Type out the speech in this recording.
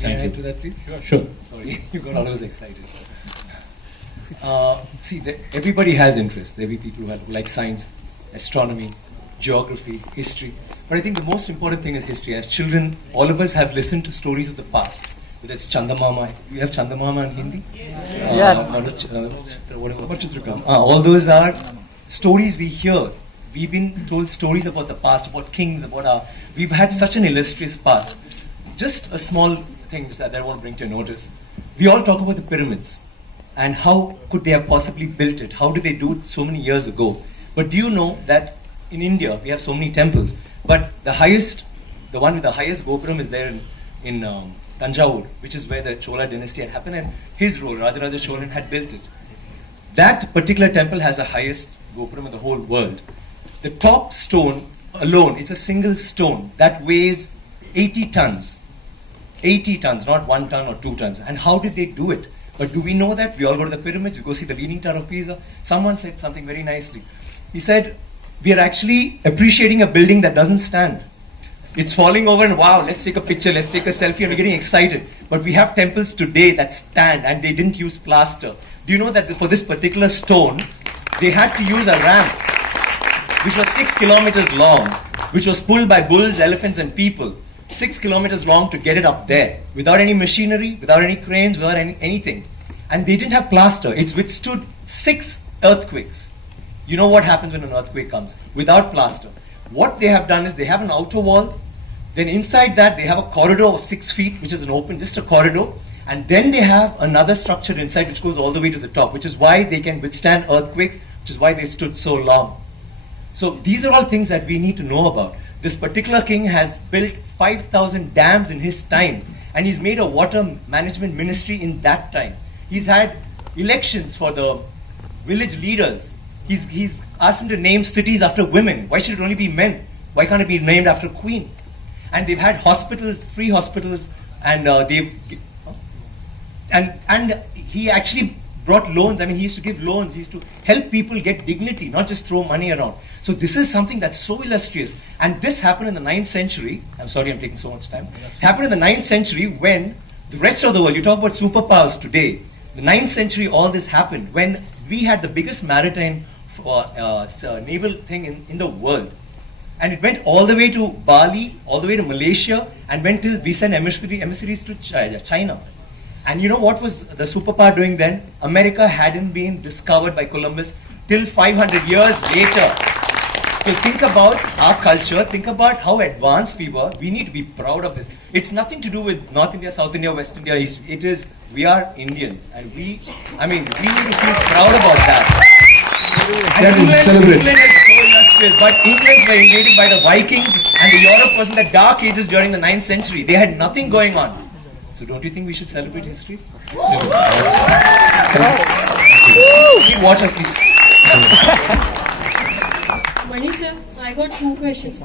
Can I add to that, please? Sure. Sorry, you got all of us excited. Everybody has interest. There will be people who like science, astronomy, geography, history. But I think the most important thing is history. As children, all of us have listened to stories of the past. Whether it's Chandamama. You have Chandamama in Hindi? Yes. All those are stories we hear. We've been told stories about the past, about kings, we've had such an illustrious past. Just a small thing that I want to bring to your notice. We all talk about the pyramids and how could they have possibly built it? How did they do it so many years ago? But do you know that in India we have so many temples, but the one with the highest Gopuram is there in Tanjavur, which is where the Chola dynasty had happened, and his role, Rajaraja Cholan, had built it. That particular temple has the highest Gopuram in the whole world. The top stone alone, it's a single stone that weighs 80 tons. 80 tons, not 1 ton or 2 tons. And how did they do it? But do we know that? We all go to the pyramids, we go see the Leaning Tower of Pisa. Someone said something very nicely. He said, we are actually appreciating a building that doesn't stand. It's falling over and wow, let's take a picture, let's take a selfie, and we're getting excited. But we have temples today that stand and they didn't use plaster. Do you know that for this particular stone, they had to use a ramp which was 6 kilometers long, which was pulled by bulls, elephants and people. 6 kilometers long to get it up there, without any machinery, without any cranes, without anything. And they didn't have plaster. It's withstood 6 earthquakes. You know what happens when an earthquake comes? Without plaster. What they have done is they have an outer wall, then inside that they have a corridor of 6 feet, which is an open, just a corridor, and then they have another structure inside which goes all the way to the top, which is why they can withstand earthquakes, which is why they stood so long. So these are all things that we need to know about. This particular king has built 5,000 dams in his time, and he's made a water management ministry in that time. He's had elections for the village leaders. He's asked them to name cities after women. Why should it only be men? Why can't it be named after a queen? And they've had hospitals, free hospitals, and he actually brought loans. I mean, he used to give loans. He used to help people get dignity, not just throw money around. So this is something that's so illustrious. And this happened in the 9th century. I'm sorry I'm taking so much time. It happened in the 9th century when the rest of the world, you talk about superpowers today, the 9th century all this happened when we had the biggest maritime naval thing in the world. And it went all the way to Bali, all the way to Malaysia, and went till we sent emissaries to China. And you know what was the superpower doing then? America hadn't been discovered by Columbus till 500 years later. So think about our culture, think about how advanced we were. We need to be proud of this. It's nothing to do with North India, South India, West India, East. It is, we are Indians. And we need to feel proud about that. And England is so illustrious, but England were invaded by the Vikings, and the Europe was in the dark ages during the 9th century. They had nothing going on. So don't you think we should celebrate history? Water, please. Mani sir, I got 2 questions.